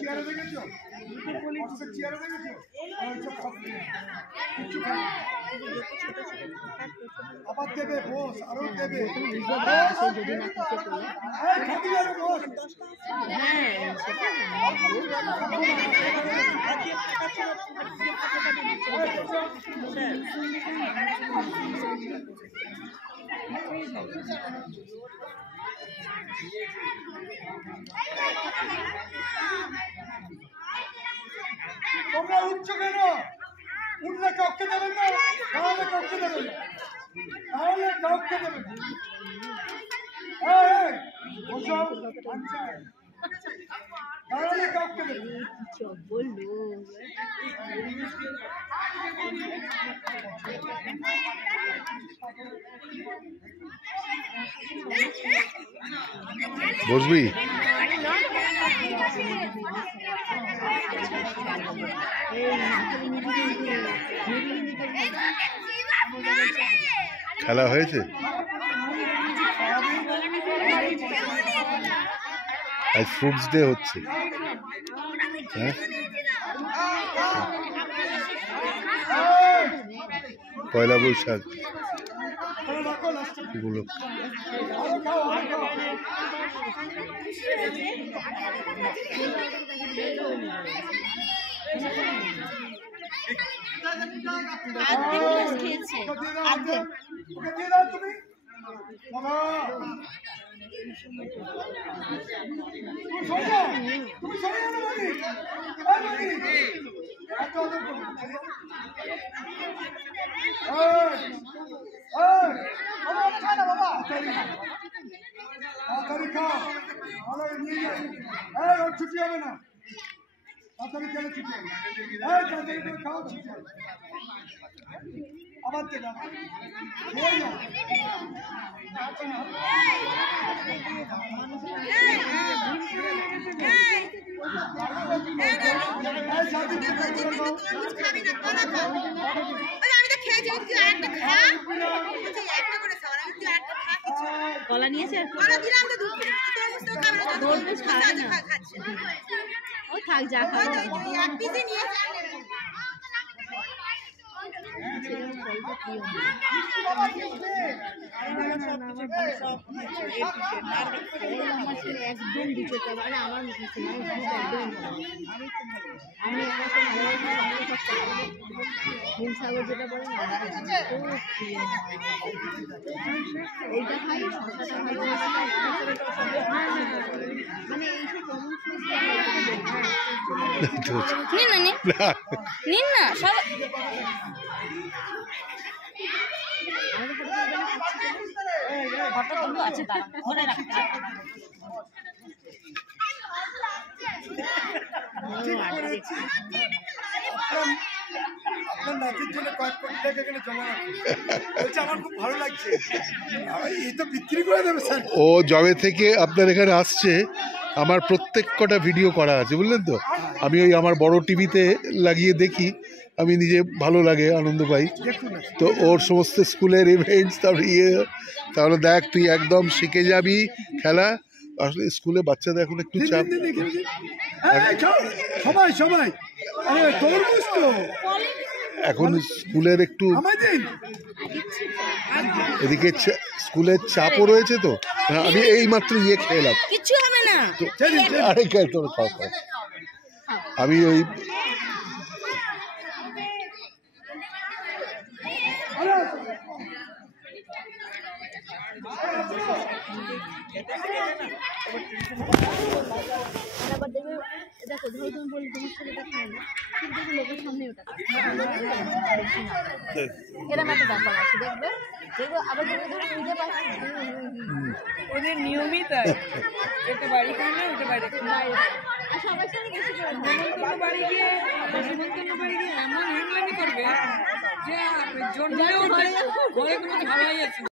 চেয়ারে দেখেছো চেয়ারে দেখেছো আবার দেবে বস আরো দেবে তোমরা উঠছো কেন? উঠলে কাউকে দেবেন না, তাহলে কাউকে দেবেন না, তাহলে কাউকে দেবেন না। তাহলে কাউকে দেবেন বসবি খেলা হয়েছে আজ ফ্রুটস ডে হচ্ছে হ্যাঁ পয়লা বৈশাখ এগুলো ছুটি হবে না তাড়াতাড়ি গেলে ছুটি হবে খাওয়া ছুটি হবে আবার কলা নিয়েছে ও থাক যা একদম দিতে পারে আমার আমি হিমসাগর যেটা বলে না এইটা খাই শসাটা খাই মানে এইসব নিন না সব আছে তারা ধরে রাখতে ও জবে থেকে আপনার এখানে আসছে আমার প্রত্যেক কটা ভিডিও করা আছে বুঝলেন তো আমি ওই আমার বড় টিভিতে লাগিয়ে দেখি আমি নিজে ভালো লাগে আনন্দ পাই তো ওর সমস্ত স্কুলের ইভেন্টস তারপরে তাহলে দেখ তুই একদম শিখে যাবি খেলা আসলে স্কুলে বাচ্চাদের এখন একটু চাপ এখন স্কুলের একটু এদিকে স্কুলের চাপও রয়েছে তো আমি এই মাত্র খেলাম কিছু হবে না আরে তোর খাওয়া আমি ওই দেখো ধরো তুমি বলি তোমার ছেলেটা খায় না কিন্তু লোকের সামনে ওটা এরকম একটা ব্যাপার আছে দেখবে দেখবে আবার খুঁজে পাচ্ছি ওদের নিয়মই তাই একটা বাড়ি খায় ওটা বাড়ি সবার সঙ্গে গেছি বাড়ি গিয়ে বাড়ি গিয়ে এমন হেমলামি করবে যে জন্মেও ঘরে কোনো খাওয়াই আছে